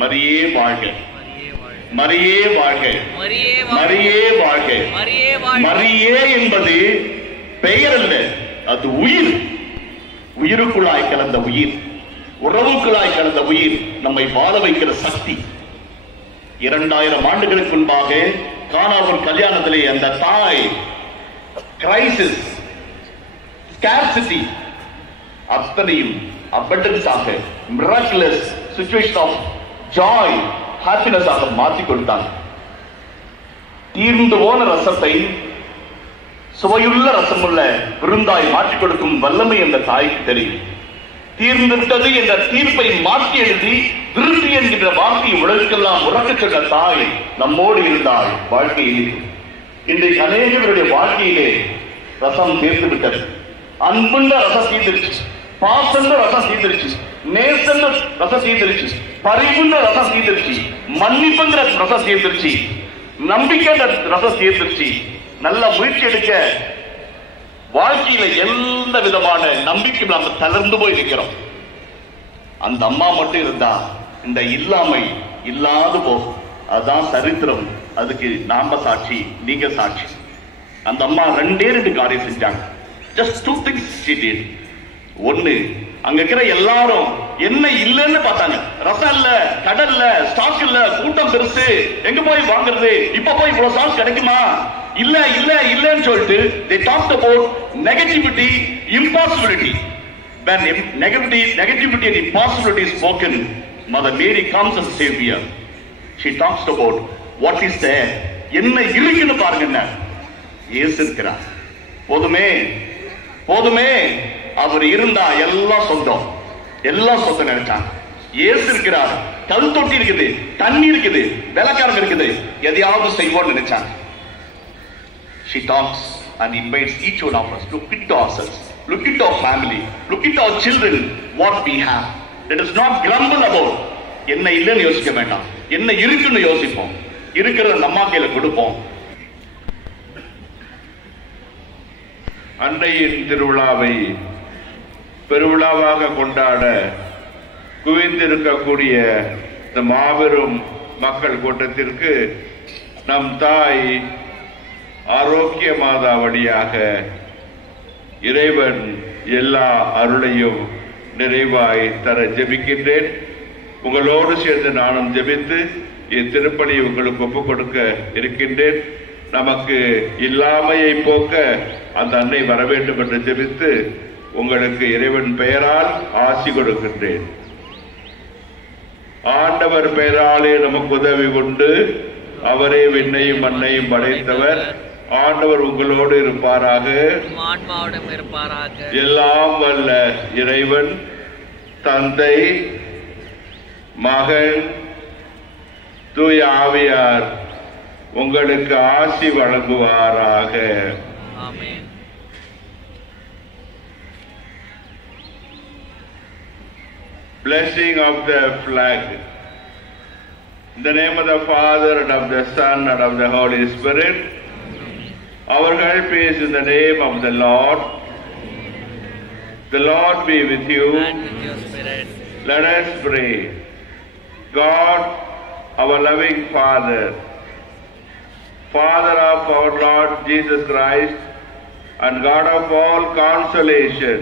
மரியே வாழ்க, மரியே வாழ்க, மரியே வாழ்க. மரியே என்பது பெயர் அல்ல, அது உயிர். உயிருக்குள்ளாய் கலந்த உயிர், உறவுக்குள்ளாய் கலந்த உயிர், நம்மை வாழ வைக்கிற சக்தி. 2000 ஆண்டுகளுக்கு முன்பாக கானாவூர் கல்யாணத்திலே அந்த தாய் கிரைசிஸ், ஸ்கார்சிட்டி அத்தனையும் abundance-ஆக, miraculous situation of joy, happiness-ஆக மாற்றி கொடுத்தாங்க. தீர்ந்து போன ரசத்தை சுவையுள்ள ரசமுள்ள விருந்தாய் மாற்றிக் கொடுக்கும் வல்லமை அந்த தாய்க்கு தெரியும். தீர்ந்துவிட்டது என்ற தீர்ப்பை மாற்றி எழுதி விருத்தி என்கின்ற வார்த்தையை உலகெல்லாம் உறக்க சொன்ன தாய் நம்மோடு இருந்தால் வாழ்க்கையில். இன்றைக்கு அநேகருடைய வாழ்க்கையிலே ரசம் தீர்ந்து விட்டது. அன்புள்ள ரசம் தீர்ந்துருச்சு, பாசந்த ரசம் தீர்ந்துருச்சு, நேசந்த ரசம் தீர்ந்துருச்சு, பரிவுள்ள ரசம் தீர்ந்துருச்சு, மன்னிப்புங்கிற ரசம் தீர்ந்துருச்சு, நம்பிக்கை ரசம் தீர்ந்துருச்சு. நல்ல முயற்சி எடுக்க வாழ்க்கையில எந்த விதமான நம்பிக்கை நாம தளர்ந்து போய் இருக்கிறோம். அந்த அம்மா மட்டும் இருந்தா இந்த இல்லாமை இல்லாது போகும். அதுதான் சரித்திரம். அதுக்கு நாம சாட்சி, நீங்க சாட்சி. அந்த அம்மா 2 காரியம் செஞ்சாங்க. just 2 things she did. ஒன்னு, அங்க இருக்கிற எல்லாரும் என்ன இல்லைன்னு பார்த்தாங்க. ரசம் இல்ல, கடல் இல்ல, ஸ்டாக் இல்ல, கூட்டம் பெருசு, எங்க போய் வாங்குறது, இப்ப போய் இவ்வளவு ஸ்டாக் கிடைக்குமா, இல்ல இல்ல இல்லன்னு சொல்லிட்டு they talked about negativity, impossibility. When negativity and impossibility is spoken, Mother Mary comes as Savior. She talks about what is there. என்ன இருக்குன்னு பாருங்க. இயேசு இருக்கிறார். போதுமே போதுமே, அவர் இருந்தா எல்லாம் சொந்தம், எல்லாம் சொந்தம் நினைச்சாங்க. இயேசு இருக்கிறார், கல் தொட்டி இருக்குது, தண்ணி இருக்குது, வெள்ளக்காரங்க இருக்குது, எதையாவது செய்வோம்னு நினைச்சாங்க. She talks and invites each one of us to look into ourselves, look into our family, look into our children, what we have. Let us not grumble about என்ன இல்லைன்னு யோசிக்க வேண்டாம், என்ன இருக்குன்னு யோசிப்போம். இருக்கிறத நம்ம கையில கொடுப்போம். அன்னையின் திருவிழாவை பெருவிழாவாக கொண்டாட குவிந்திருக்கக்கூடிய இந்த மாபெரும் மக்கள் கூட்டத்திற்கு நம் தாய் ஆரோக்கிய மாதா வழியாக இறைவன் எல்லா அருளையும் நிறைவாய் தர ஜெபிக்கின்றேன். உங்களோடு சேர்ந்து நானும் ஜெபித்து இத்திருப்பணியை உங்களுக்கு ஒப்புக் கொடுக்க இருக்கின்றேன். நமக்கு இல்லாமையை போக்க அந்த அன்னை வர வேண்டும் என்று ஜெபித்து உங்களுக்கு இறைவன் பெயரால் ஆசி கொடுக்கின்றேன். ஆண்டவர் பெயராலே நமக்கு உதவி கொண்டு அவரே விண்ணையும் மண்ணையும் படைத்தவர். ஆண்டவர் உங்களோடு இருப்பாராக, எல்லாம் வல்ல இறைவன் தந்தை, மகன், தூய ஆவியார் உங்களுக்கு ஆசி வழங்குவாராக. Blessing of the flag. In the name of the Father and of the Son and of the Holy Spirit. Our help is in the name of the Lord. The Lord be with you. And with your spirit. Let us pray. God, our loving Father, Father of our Lord Jesus Christ, and God of all consolation,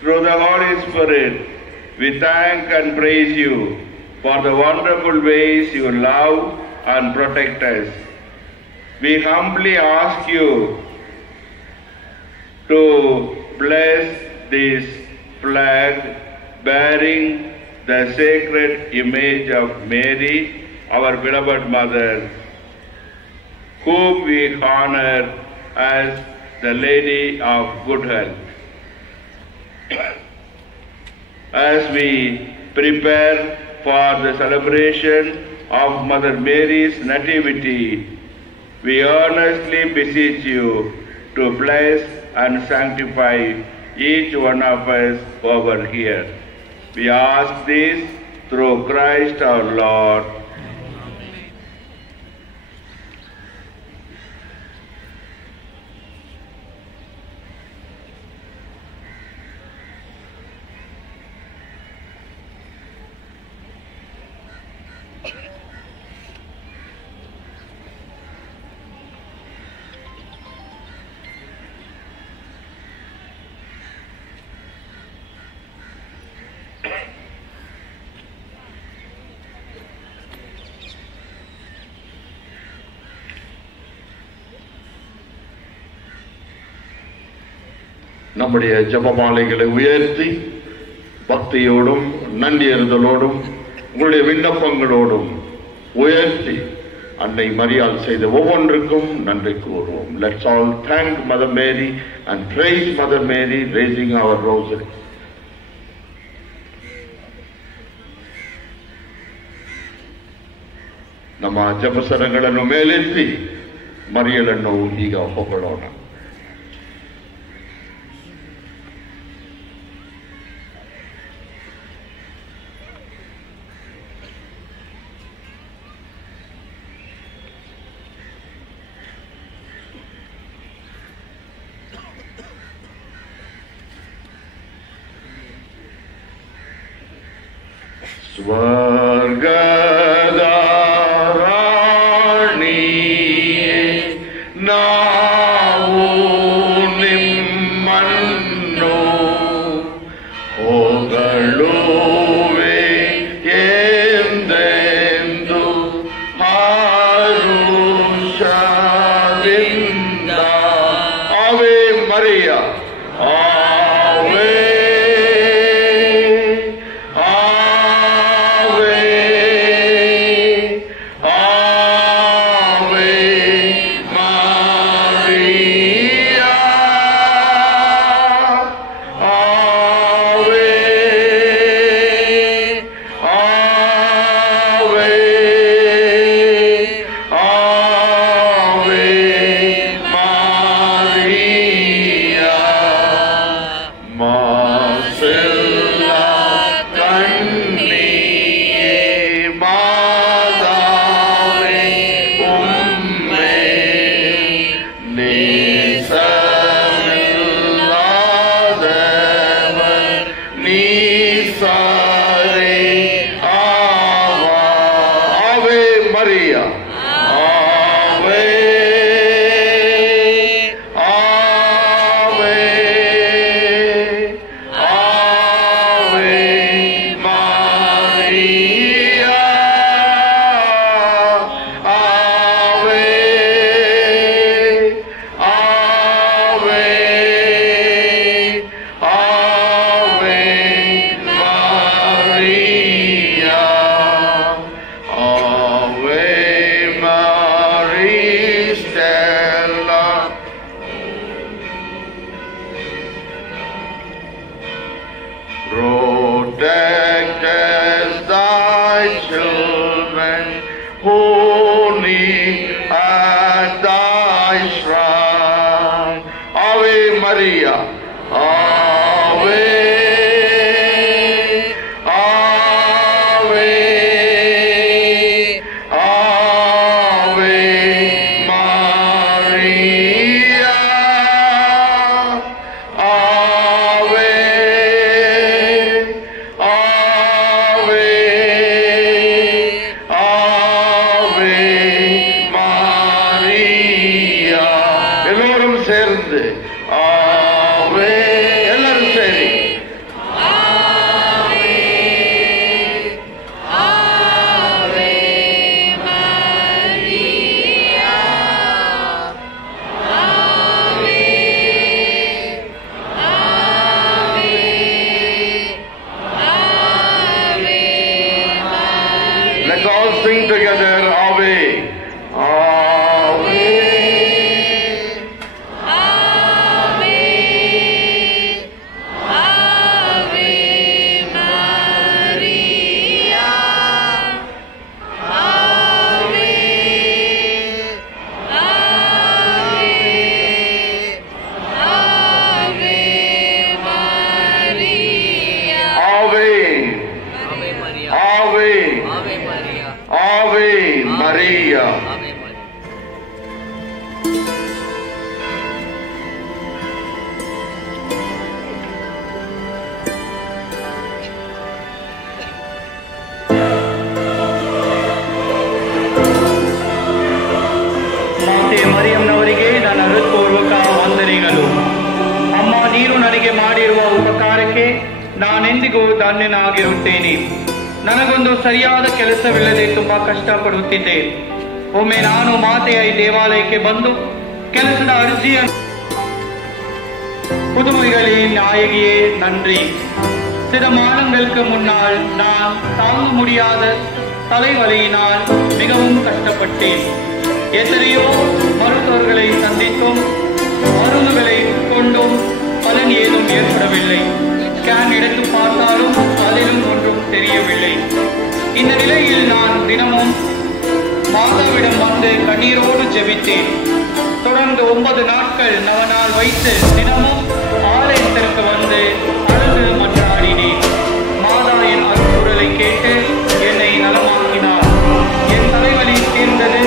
through the Holy Spirit, we thank and praise you for the wonderful ways you love and protect us. We humbly ask you to bless this flag bearing the sacred image of Mary, our beloved Mother, whom we honor as the Lady of Good Health. As we prepare for the celebration of Mother Mary's Nativity, we earnestly beseech you to bless and sanctify each one of us over here. We ask this through Christ our Lord. நம்முடைய ஜெபமாலைகளை உயர்த்தி பக்தியோடும் நன்றியறிதலோடும் உங்களுடைய விண்ணப்பங்களோடும் உயர்த்தி அன்னை மரியாள் செய்த ஒவ்வொன்றுக்கும் நன்றி கூறுவோம். Let's all thank Mother Mary and praise Mother Mary, raising our rosary. ನಮ್ಮ ಜಪಸರಗಳನ್ನು ಮೇಲೆತ್ತಿ ಮರಿಯಳನ್ನು ಈಗ ಹೊಗಳೋಣ. ಸ್ವರ್ಗದಾರಾಣಿಯೇ ನಾವು ನಿಮ್ಮನ್ನು ಹೊಗಳುವೆ ಎಂದೆಂದು ಹರುಷದಿಂದ. ಆವೆ ಮರಿಯ ನಾನೆಂದಿಗೂ ಧನ್ಯನಾಗಿರುತ್ತೇನೆ. ನನಗೊಂದು ಸರಿಯಾದ ಕೆಲಸವಿಲ್ಲದೆ ತುಂಬಾ ಕಷ್ಟಪಡುತ್ತಿದ್ದೆ. ಒಮ್ಮೆ ನಾನು ಮಾತೆಯ ಈ ದೇವಾಲಯಕ್ಕೆ ಬಂದು ಕೆಲಸದ ಅರ್ಜಿಯನ್ನು புதுமைகளின் நாயகியே நன்றி. சில மாதங்களுக்கு முன்னால் நான் தாங்க முடியாத தலைவலியினால் மிகவும் கஷ்டப்பட்டேன். எத்தனையோ மருத்துவர்களை சந்தித்தும் மருந்துகளை கொண்டும் பலன் ஏதும் ஏற்படவில்லை. ஸ்கேன் எடுத்து பார்த்தாலும் அதிலும் ஒன்றும் தெரியவில்லை. இந்த நிலையில் நான் தினமும் மாதாவிடம் வந்து கண்ணீரோடு ஜெபித்தேன். தொடர்ந்து 9 நாட்கள் நவநாள் வைத்து தினமும் ஆலயத்திற்கு வந்து அழுது மன்றாடினேன். மாதா என் அருள்குரலை கேட்டு என்னை நலமாக்கினார். என் தலைவலி தீர்ந்தது.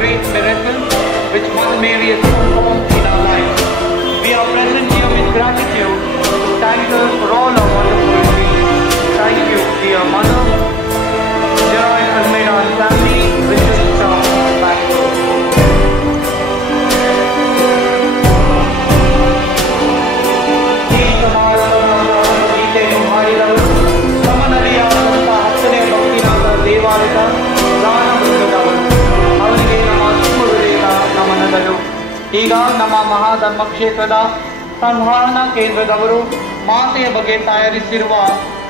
Great miracle which Mother Mary has performed in our lives. We are present here with gratitude to thank her for all our wonderful deeds. Thank you, dear Mother. Gerard Almeida and family wishes from Bangalore. ದೇವಾಲಯದ ದಾನ ವೃಂದದವರು ಅವರಿಗೆ ನಮ್ಮ ಹೃದಯದ ನಮನಗಳು. ಈಗ ನಮ್ಮ ಮಹಾಧರ್ಮ ಕ್ಷೇತ್ರದ ಸಂವಹನ ಕೇಂದ್ರದವರು ಮಾತೆಯ ಬಗ್ಗೆ ತಯಾರಿಸಿರುವ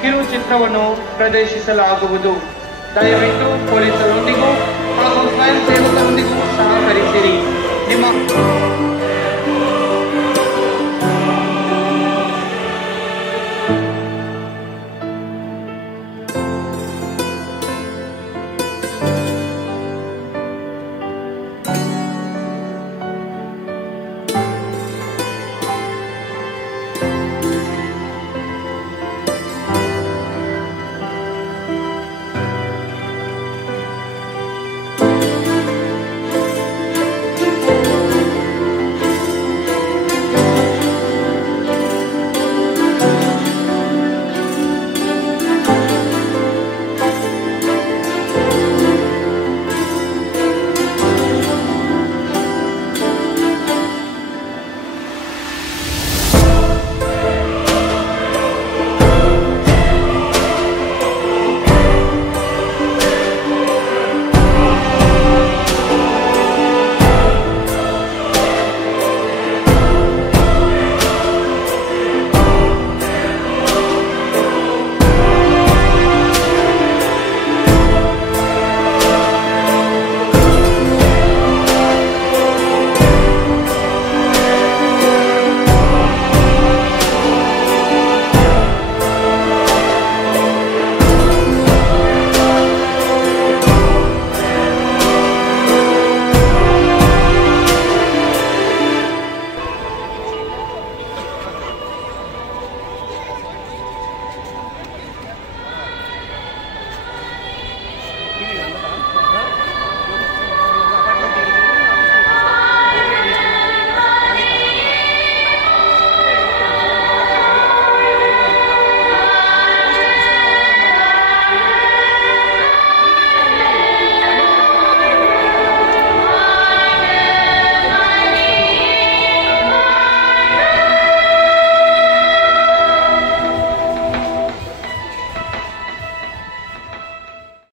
ಕಿರುಚಿತ್ರವನ್ನು ಪ್ರದರ್ಶಿಸಲಾಗುವುದು. ದಯವಿಟ್ಟು ಪೊಲೀಸರೊಂದಿಗೂ ಹಾಗೂ ಸ್ವಯಂ ಸೇವಕರೊಂದಿಗೂ